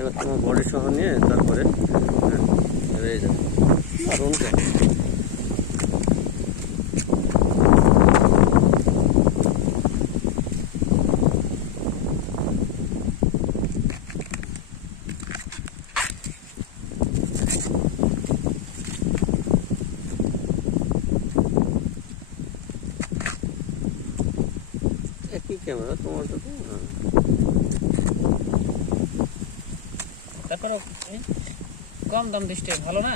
এবার তোমার বডি সহ নিয়ে তারপরে রয়ে যাবে দারুণ। একই ক্যামেরা তোমারটা তো। তারপর কম দাম দৃষ্টি ভালো না।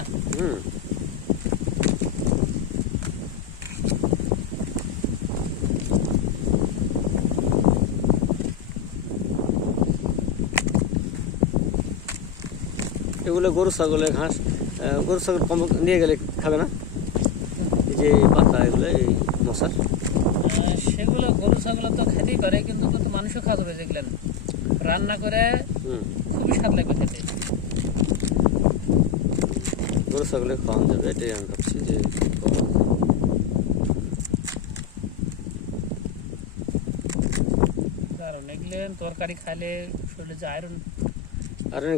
এগুলো গরু ছাগলের ঘাস, গরু ছাগল কম নিয়ে গেলে খাবে না, এই যে পাতা এগুলো এই মশার। সেগুলো গরু ছাগল তো খেতেই পারে, কিন্তু কিন্তু মানুষও খাওয়া যাবে যেগুলো রান্না করে খুবই স্বাদ লাগবে খেতে। গরু ছাগলে খাওয়ানো যাবে, এটাই আমি ভাবছি যে কারণ এগুলো তরকারি খাইলে শরীরে যে আয়রন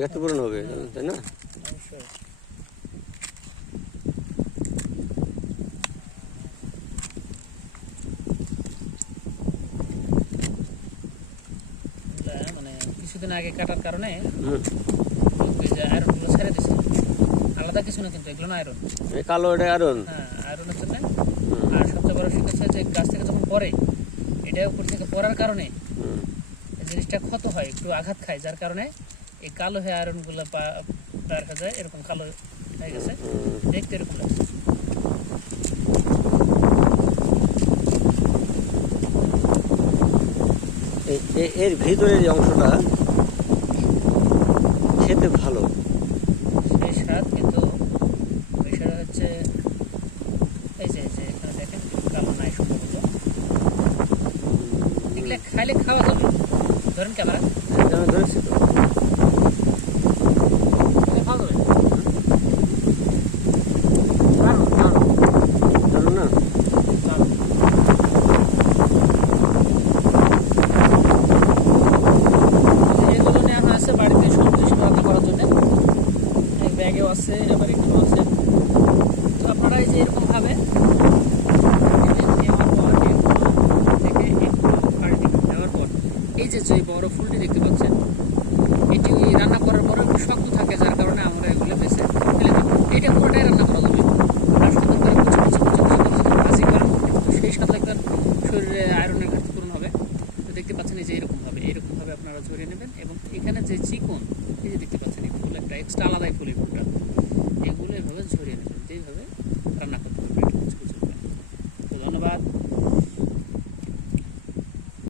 ঘাটতি পূরণ হবে, তাই না? অবশ্যই। মানে কিছুদিন আগে কাটার কারণে আয়রনগুলো ছেড়ে দিচ্ছে, আলাদা কিছু না, কিন্তু এগুলো না আয়রন, কালো এটা আয়রন। হ্যাঁ আয়রনের জন্য। আর সবচেয়ে বড় শিক্ষা হচ্ছে যে গাছ থেকে যখন পড়ে, এটা উপর থেকে পড়ার কারণে এই জিনিসটা ক্ষত হয়, একটু আঘাত খায়, যার কারণে এই কালো হয়ে আয়রনগুলো পার হয়ে যায়, এরকম কালো হয়ে গেছে, দেখতে এরকম লাগছে। এর ভিতরের যে অংশটা খেতে ভালো, সেই স্বাদ, কিন্তু ওই স্বাদ হচ্ছে এই যে এখানে দেখেন কালো নাই সম্ভবত। এগুলো খাইলে খাওয়া যাবে, ধরেন ক্যামেরা ধরেছি তো। খাওয়া যাবে জানো না, এগুলো নেওয়া আছে বাড়িতে সবজি রান্না করার জন্য, ব্যাগেও আছে, আবার এখানেও আছে। তো আপনারা এই যে এরকম ভাবে এই যে বড় ফুলটি দেখতে পাচ্ছেন, এটি রান্না করার পরে একটু শক্ত থাকে, যার কারণে আমরা এগুলো বেছে ফেলে দিই। এটা পুরোটাই রান্না করা যাবে, আর সুন্দর করে ভাজি করেন, সেই সাথে একবার শরীরে আয়রনের ঘাটতি পূরণ হবে। তো দেখতে পাচ্ছেন এই যে এরকমভাবে আপনারা ঝরিয়ে নেবেন, এবং এখানে যে চিকন, এই যে দেখতে পাচ্ছেন এই ফুল একটা এক্সট্রা আলাদাই ফুল, এই ফুলটা